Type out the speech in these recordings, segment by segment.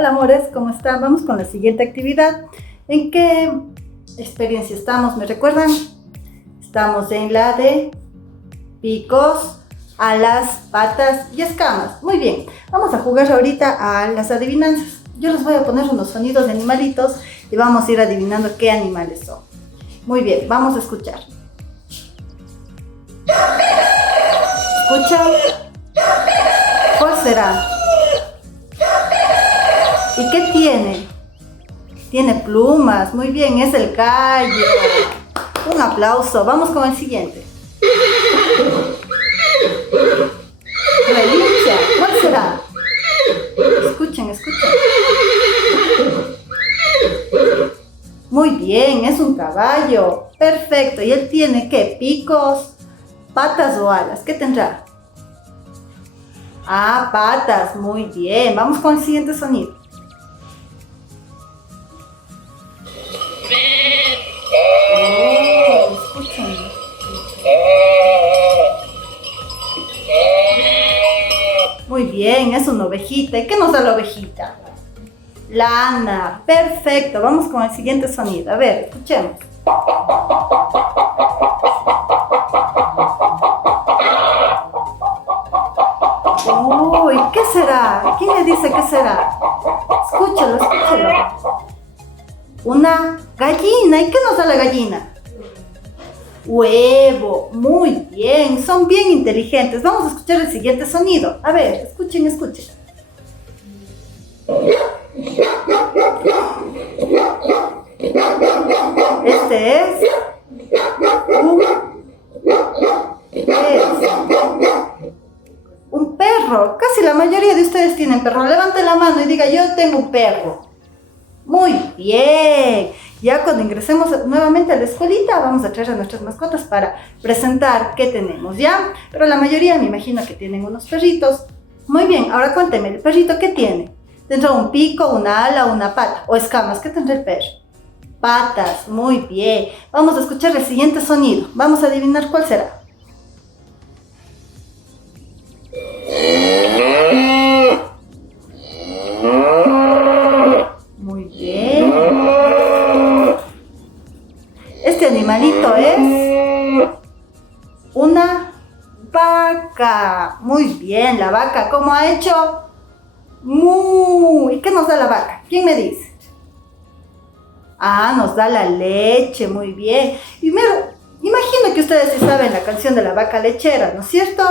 Hola amores, ¿cómo están? Vamos con la siguiente actividad. ¿En qué experiencia estamos? ¿Me recuerdan? Estamos en la de picos, alas, patas y escamas. Muy bien, vamos a jugar ahorita a las adivinanzas. Yo les voy a poner unos sonidos de animalitos y vamos a ir adivinando qué animales son. Muy bien, vamos a escuchar. ¿Escuchan? ¿Cuál será? ¿Y qué tiene? Tiene plumas, muy bien, es el gallo. Un aplauso, vamos con el siguiente. Relincha, ¿cuál será? Escuchen. Muy bien, es un caballo. Perfecto, ¿y él tiene qué? ¿Picos, patas o alas? ¿Qué tendrá? Ah, patas, muy bien. Vamos con el siguiente sonido. Oh, escuchen. Muy bien, es una ovejita. ¿Y qué nos da la ovejita? Lana. Perfecto, vamos con el siguiente sonido. A ver, escuchemos. Uy, ¿qué será? ¿Quién le dice qué será? Escúchalo. Una gallina. ¿Y qué nos da la gallina? Huevo. Muy bien, son bien inteligentes. Vamos a escuchar el siguiente sonido. A ver, escuchen. Este es un perro. Casi la mayoría de ustedes tienen perro. Levante la mano y diga: yo tengo un perro. Muy bien. Ya cuando ingresemos nuevamente a la escuelita vamos a traer a nuestras mascotas para presentar qué tenemos, ¿ya? Pero la mayoría me imagino que tienen unos perritos. Muy bien, ahora cuénteme, ¿el perrito qué tiene? ¿Tendrá un pico, una ala, una pata o escamas? ¿Qué tendrá el perro? Patas, muy bien. Vamos a escuchar el siguiente sonido. Vamos a adivinar cuál será. Muy bien. Este animalito es una vaca. Muy bien, la vaca, ¿cómo ha hecho? ¡Mu! ¿Y qué nos da la vaca? ¿Quién me dice? Ah, nos da la leche, muy bien. Primero, imagino que ustedes sí saben la canción de la vaca lechera, ¿no es cierto?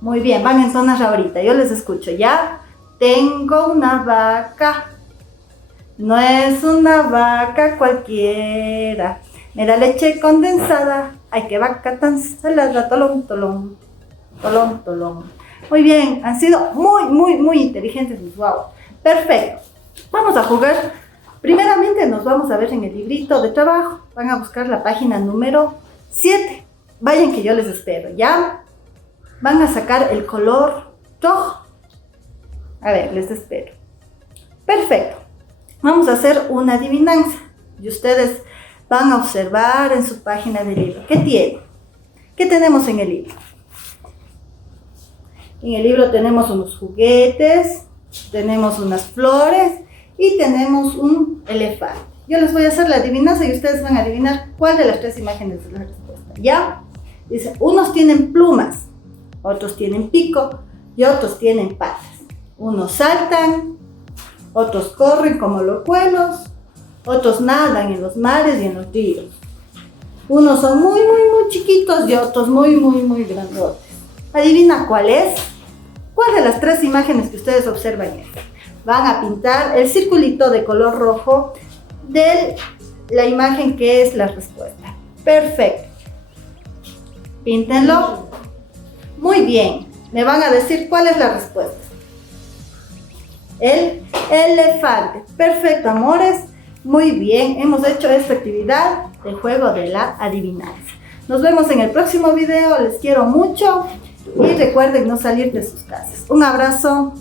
Muy bien, van a entonar ahorita, yo les escucho, ¿ya? Tengo una vaca, no es una vaca cualquiera, me da leche condensada, ay, qué vaca tan salada, tolón. Muy bien, han sido muy inteligentes mis guau. Perfecto, vamos a jugar. Primeramente nos vamos a ver en el librito de trabajo. Van a buscar la página número 7. Vayan que yo les espero, ¿ya? Van a sacar el color rojo. A ver, les espero. Perfecto. Vamos a hacer una adivinanza. Y ustedes van a observar en su página del libro. ¿Qué tiene? ¿Qué tenemos en el libro? En el libro tenemos unos juguetes, tenemos unas flores y tenemos un elefante. Yo les voy a hacer la adivinanza y ustedes van a adivinar cuál de las tres imágenes es la respuesta, ¿ya? Dice, unos tienen plumas, otros tienen pico y otros tienen patas. Unos saltan, otros corren como locuelos, otros nadan en los mares y en los ríos. Unos son muy chiquitos y otros muy grandotes. ¿Adivina cuál es? ¿Cuál de las tres imágenes que ustedes observan es? Van a pintar el circulito de color rojo de la imagen que es la respuesta. Perfecto. Píntenlo. Muy bien. Me van a decir cuál es la respuesta. El elefante. Perfecto, amores. Muy bien. Hemos hecho esta actividad de juego de la adivinanza. Nos vemos en el próximo video. Les quiero mucho. Y recuerden no salir de sus casas. Un abrazo.